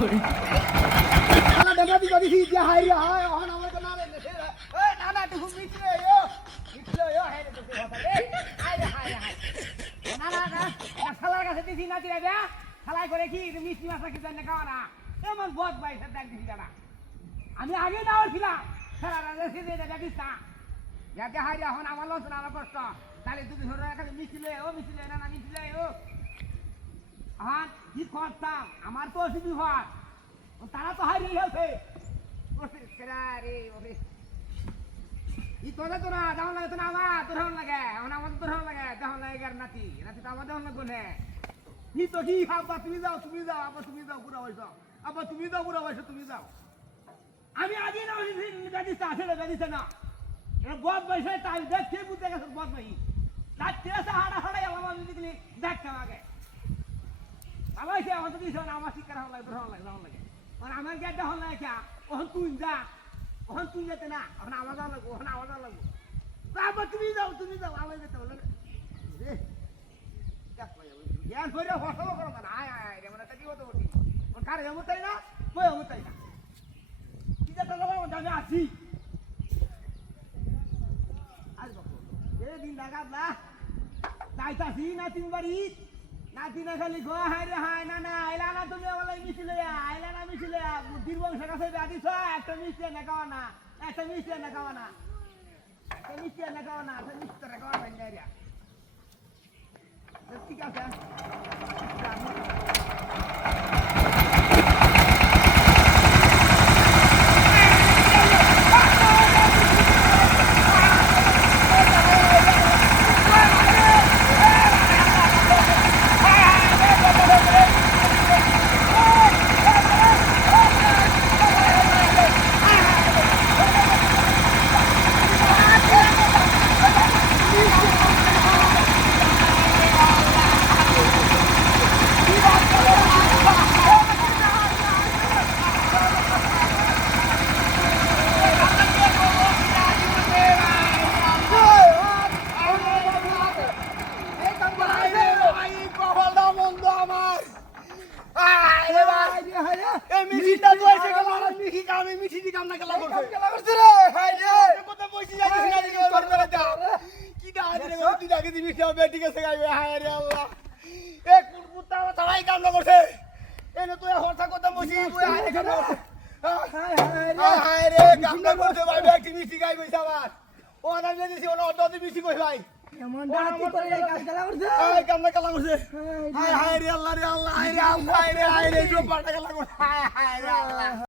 করে না দেখা দি করি দিয়া হাই রে হাই ওহন আমার তো না রে এ না না তুই মিটলে ইয়ো হাই রে তো কথা রে হাই রে হাই না না না শালার কাছে দিছি না দিরা বে শালাই করে কি মিষ্টি মাছ কি জানে খাওয়া না এমন বহুত ভাই সব দেখ দিছি দাদা আমি আগে দাও ছিলাম শালার কাছে দিয়ে দেখিস না যাতে হাই রে এখন আমার লস না আমার কষ্ট তাহলে তুমি ধরে রাখা মিছিলে না না মিছিলে ও হ্যাঁ কি করতাম আমার তো অসুবিধা হয় তারা তো হারিয়ে গেছে রে ওরে ই তোরা তো না যেমন লাগে তো না আমার তোর হন লাগে এখন আমাদের তোর হন লাগে যেমন লাগে আর নাতি নাতি তো আমাদের হন লাগবে না ই তো কি আব্বা তুমি যাও আব্বা তুমি যাও পুরা বয়স আব্বা তুমি যাও পুরা বয়স তুমি যাও আমি আজই না বেদিস আসলে বেদিস না এটা বদ বয়সে তাই দেখতে বুঝতে গেছে বদ ভাই রাত্রে হাড়া হাড়াই আমার দেখলি দেখতে আমাকে আমার সে আমার দিস না আমার শিকার হন লাগে তোর হন লাগে যেমন লাগে মানে আমার গেটটা হল না কে ওখান তুই যা ওখান তুই যেতে না ওখানে আওয়াজ লাগবো ওখানে আওয়াজ লাগবো তারপর তুমি যাও আমার যেতে হলো জ্ঞান ধরে ফসল করো না আয় আয় রে মানে কি হতো ওটি ওর কারে এমন তাই না মই এমন তাই না কি যেতে যাবো আমি আছি আরে বাবু দিন লাগাত না যাইতাছি না তিনবারই নাতি না খালি গো হাই রে হাই না না আইলা না তুমি আমার মিছিলে আইলা না মিছিলে বুদ্ধির বংশ কাছে দিছ একটা মিষ্টি না খাওয়া না একটা মিষ্টি না খাওয়া না একটা মিষ্টি না খাওয়া না একটা মিষ্টি না খাওয়া না ঠিক আছে